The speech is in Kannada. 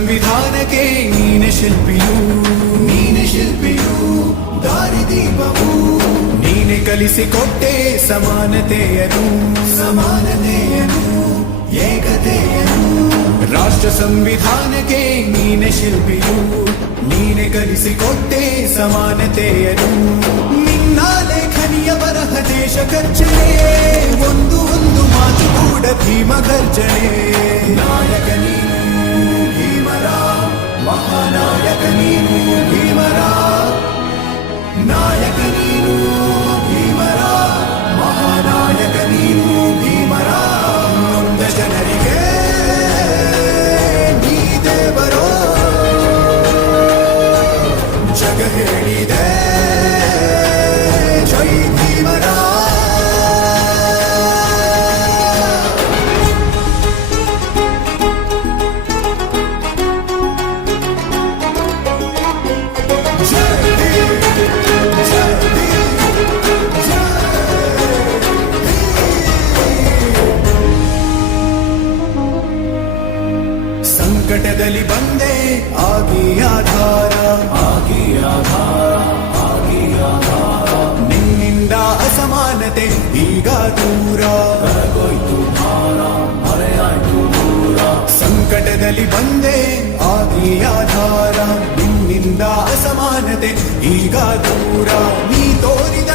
ಸಂವಿಧಾನಕ್ಕೆ ನೀನೆ ಶಿಲ್ಪಿಯು, ನೀನೆ ಶಿಲ್ಪಿಯು, ದಾರಿದೀಪವು ನೀನೆ ಕಲಿಸಿಕೊಟ್ಟೆ ಸಮಾನತೆಯನ್ನು, ಸಮಾನತೆಯನ್ನು, ಏಕತೆಯನ್ನು. ರಾಷ್ಟ್ರ ಸಂವಿಧಾನಕ್ಕೆ ನೀನೆ ಶಿಲ್ಪಿಯು, ನೀನೆ ಕಲಿಸಿಕೊಟ್ಟೆ ಸಮಾನತೆಯನ್ನು. ನಿನ್ನ ಲೇಖನಿಯ ಬರಹ ದೇಶ ಗರ್ಜನೆ, ಒಂದು ಒಂದು ಮಾತು ಕೂಡ ಭೀಮ ಗರ್ಜನೆ. ನಾಯಕ ನೀನು ಭೀಮರ, ಮಹಾನಾಯಕ ನೀನು ಭೀಮರ, ನಾಯಕ ನೀನು ಭೀಮರ, ಮಹಾನಾಯಕ ನೀನು ಭೀಮರ. ನೊಂದ ಜನರಿಗೆ ನೀ ದೇವರೋ ಜಗ ಹೇಳಿದೆ ಜೈ ಭೀಮರ. ಸಂಕಟದಲ್ಲಿ ಬಂದೆ ಆಗಿ ಆಧಾರ, ಆಗಿ ಆಧಾರ, ಆಗಿ ಆಧಾರ. ನಿನ್ನಿಂದ ಅಸಮಾನತೆ ಈಗ ದೂರ, ಕರಗೋಯ್ತು ಭಾರ, ಮರೆಯಾಯ್ತು ದೂರ. ಸಂಕಟದಲ್ಲಿ ಬಂದೆ ಆಗಿ ಆಧಾರ, ನಿನ್ನಿಂದ ಅಸಮಾನತೆ ಈಗ ದೂರ. ನೀ ತೋರಿದ